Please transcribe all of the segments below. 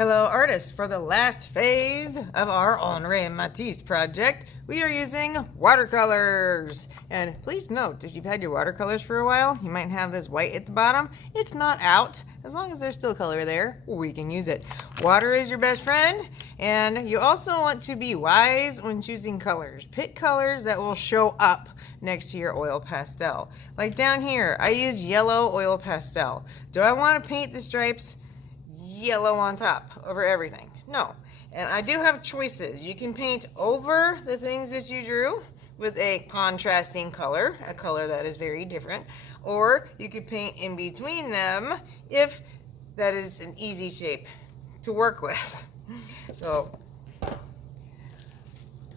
Hello artists, for the last phase of our Henri and Matisse project, we are using watercolors. And please note, if you've had your watercolors for a while, you might have this white at the bottom. It's not out. As long as there's still color there, we can use it. Water is your best friend, and you also want to be wise when choosing colors. Pick colors that will show up next to your oil pastel. Like down here, I use yellow oil pastel. Do I want to paint the stripes yellow on top over everything? No. And I do have choices. You can paint over the things that you drew with a contrasting color, a color that is very different, or you could paint in between them if that is an easy shape to work with. So,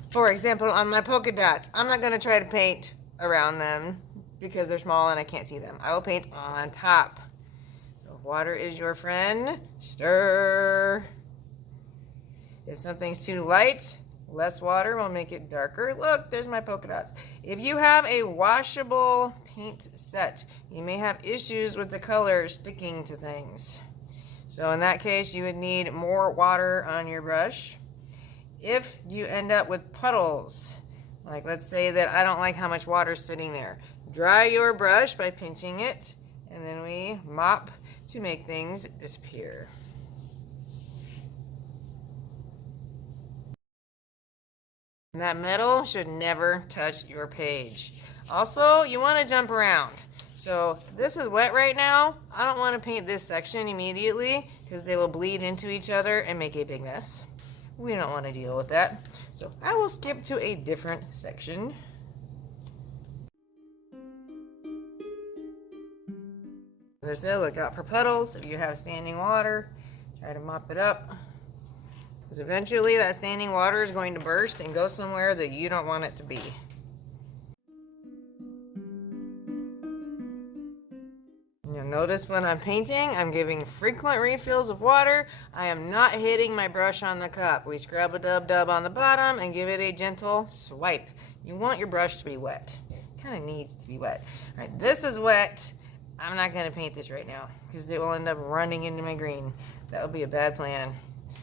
for example, on my polka dots, I'm not going to try to paint around them because they're small and I can't see them. I will paint on top. Water is your friend. Stir. If something's too light, less water will make it darker. Look, there's my polka dots. If you have a washable paint set, you may have issues with the color sticking to things. So in that case, you would need more water on your brush. If you end up with puddles, like let's say that I don't like how much water's sitting there, dry your brush by pinching it, and then we mop to make things disappear. And that metal should never touch your page. Also, you want to jump around. So this is wet right now. I don't want to paint this section immediately because they will bleed into each other and make a big mess. We don't want to deal with that. So I will skip to a different section. As I said, look out for puddles. If you have standing water, try to mop it up. Because eventually that standing water is going to burst and go somewhere that you don't want it to be. You'll notice when I'm painting, I'm giving frequent refills of water. I am not hitting my brush on the cup. We scrub a dub-dub on the bottom and give it a gentle swipe. You want your brush to be wet. It kind of needs to be wet. All right, this is wet. I'm not going to paint this right now because it will end up running into my green. That would be a bad plan.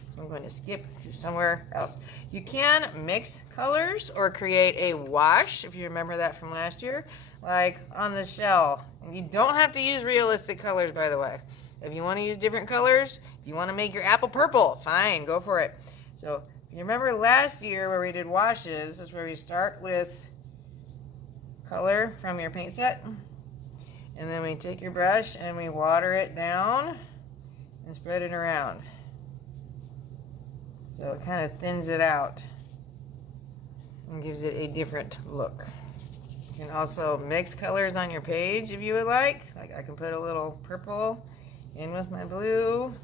So I'm going to skip to somewhere else. You can mix colors or create a wash, if you remember that from last year, like on the shell. And you don't have to use realistic colors, by the way. If you want to use different colors, if you want to make your apple purple, fine, go for it. So if you remember last year where we did washes, this is where we start with color from your paint set. And then we take your brush and we water it down and spread it around. So it kind of thins it out and gives it a different look. You can also mix colors on your page if you would like. Like I can put a little purple in with my blue.